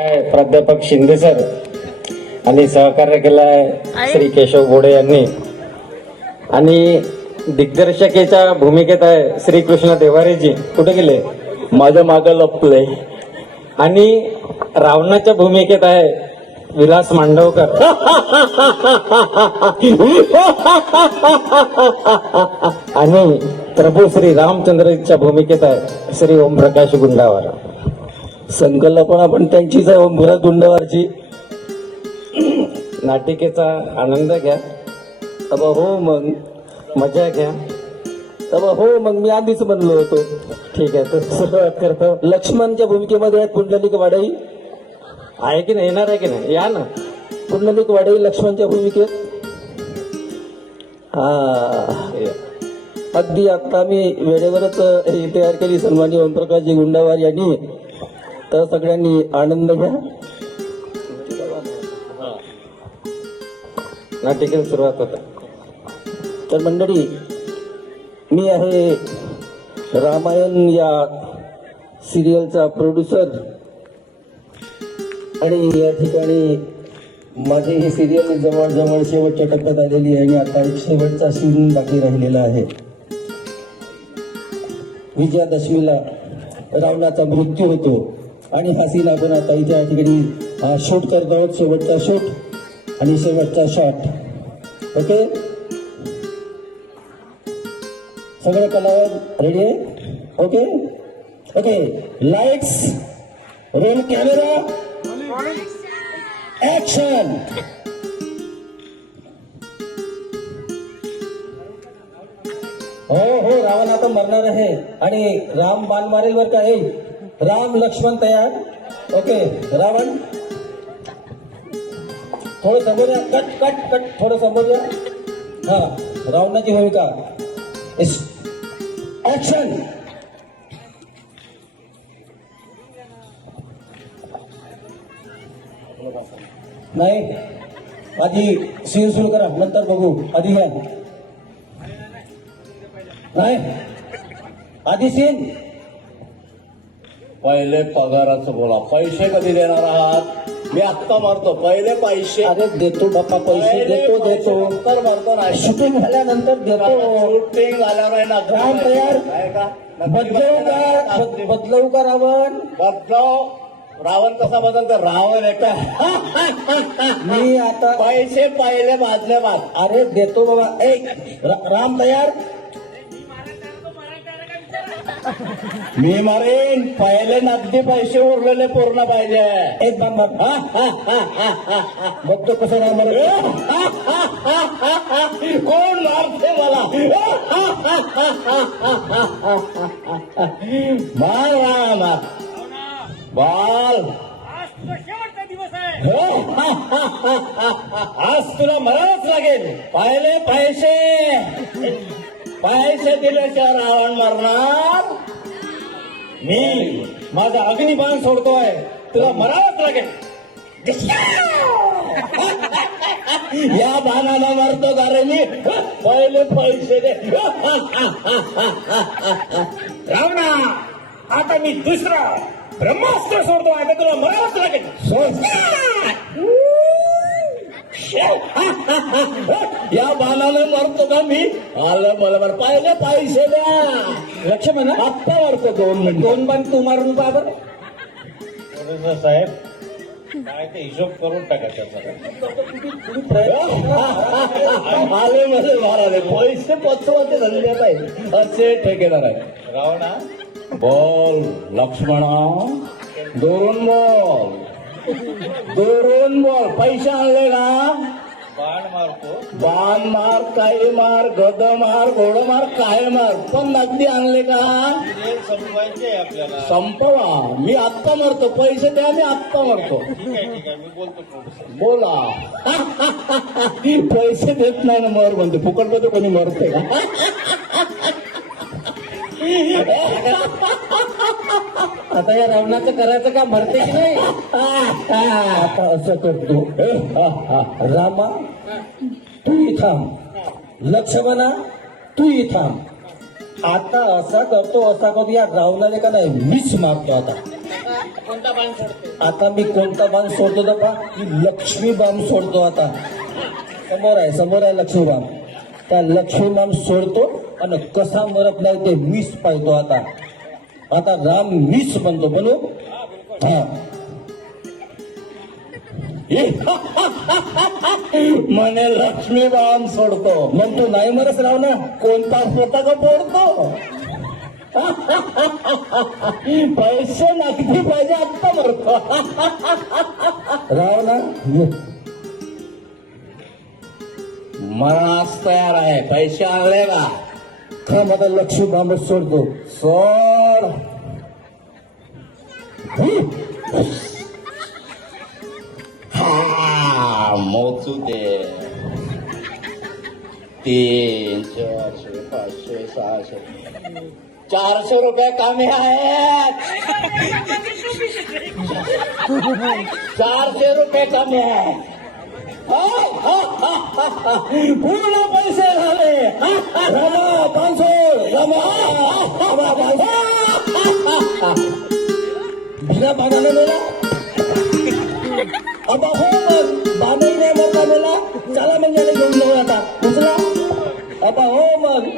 आहे प्राध्यापक शिंदे सर आणि सहकार्य केलं आहे श्री केशव गोडे यांनी. आणि दिग्दर्शकेच्या भूमिकेत आहे श्रीकृष्ण देवारेजी. कुठे गेले? माझ्या मागं लपले. आणि रावणाच्या भूमिकेत आहे विलास मांडवकर. आणि प्रभू श्री रामचंद्रच्या भूमिकेत आहे श्री ओमप्रकाश गुंडावर. संकल्पना पण त्यांचीच आहे मुराद गुंडवारची नाटिकेचा आनंद घ्या. तब हो मग मजा घ्या. तब हो मग मी आधीच म्हणलो होतो. ठीक आहे तर सुरुवात करतो. लक्ष्मणच्या भूमिकेमध्ये आहेत पुंडलिक वाडई. आहे की नाही? येणार आहे की नाही? या ना. पुंडलिक वाडई लक्ष्मणच्या भूमिकेत. हा. अगदी आत्ता मी वेळेवरच ही तयार केली. सन्मानी ओमप्रकाशजी गुंडावार यांनी. तर सगळ्यांनी आनंद घ्या. नाटिकेला सुरुवात होता. तर मंडळी मी आहे रामायण या सिरियलचा प्रोड्युसर आणि या ठिकाणी माझी ही सिरियल जवळजवळ शेवटच्या टप्प्यात आलेली आहे आणि आता एक शेवटचा सीन बाकी राहिलेला आहे. विजयादशमीला रावणाचा मृत्यू होतो. आणि हसीन आपण आता इथे या ठिकाणी शूट करत आहोत. शेवटचा शूट आणि शेवटचा शॉट ओके सगळे कलावर रेडी आहे? Okay okay lights roll camera action हो हो रावण आता मरणार आहे. आणि राम बाण मारेल बर का? येईल राम लक्ष्मण तयार? ओके रावण? थोडं समोर या कट कट कट थोडं समोर या. हा रावणाची भूमिका. ऍक्शन नाही. आधी सीन सुरू करा नंतर बघू. आधी घ्या. नाही. आधी सीन पहिले पगाराचं बोला. पैसे कधी देणार आहात? मी आत्ता मारतो. पहिले पैसे. अरे देतो बाप्पा पैसे देतो देतो. नंतर मारतो ना. शूटिंग झाल्यानंतर देतो. शूटिंग झाल्यावर ना राम तयार? आहे का? बदलवू का? बद- बदलवू का रावण? बदलाव. रावण कसा बदलतो? रावण एका मी आता पैसे पहिले बाजले बाद अरे देतो बाबा. ए रा- राम तयार? मी मारेन पहिले नगदी पैसे उरलेले पूर्ण पाहिजे एक बाम बघतो कसं राम मारतो. कोण मारते मला मार मार मार बाल आज तुला मरावच लागेल पहिले पैसे पैसे दिल्याच्या रावण मरणार मी माझा अग्निबाण सोडतोय. तुला मरावंच लागेल. या बाणाला मारतो का मी? पहिले पैसे दे. रावणा आता मी दुसरा ब्रह्मास्त्र सोडतो. आता तुला मरावंच लागेल. या बाणाला मारतो का मी? आलं मला बरं पहिले पैसे द्या. लक्ष्मण हा? आत्ता मारतो दोन मिनिट. दोन बाण तू मारून बाबर साहेब काय ते हिशोब करून टाका त्याचा. आले मध्ये माराले पैसे पचवाचे धंदे पाहिजे असे ठेकेदार आहे रावणा. बोल लक्ष्मणा दोन बॉल. दोन बॉल. पैसे आणले ना? बाण मारतो. बाण मार काही मार गद मार घोड मार काय मार? पण नगदी आणले का? संपवायचे आपल्याला. संपवा. मी आत्ता मरतो. पैसे द्या मी आत्ता मरतो. ठीक आहे ठीक आहे. मी बोलतो थोडंसं. बोला. पैसे देत नाही ना मर म्हणते. फुकटमध्ये कोणी मरते का? आता या रावणाचं करायचं का मरते की नाही? आता असं करतो. रामा तू थांब. लक्ष्मणा तू थांब. आता असा करतो असा करतो या रावणाने का नाही मीच मारतो आता. कोणता बाण सोडतो? आता मी कोणता बाण सोडतो? तर की लक्ष्मी बाम सोडतो आता. समोर आहे समोर आहे लक्ष्मी बाम त्या लक्ष्मी बाम सोडतो आणि कसा मरत नाही ते मिस पाहतो आता. आता राम मिस बनतो बनू हा. म्हणे लक्ष्मी बाण सोडतो. मग तू नाही मरस राव ना कोणता स्वतः का फोडतो पैसे नगदी पाहिजे आत्ता मरतो. राव ना मरणास तयार आहे. पैसे आणले का थांब मला लक्ष्मी बांबत सोडतो. सोड. हा मोजू दे. तीन चारशे पाचशे सहाशे चारशे रुपये कमी आहेत. चारशे रुपये कमी आहेत. पूर्ण पैसे झाले. रामा पानसो रामा. रामा बिना मेला. अबा हो मग बाणही नाही मेला. चला म्हणजे घेऊन जाऊ आता. दुसरा. अबा हो मग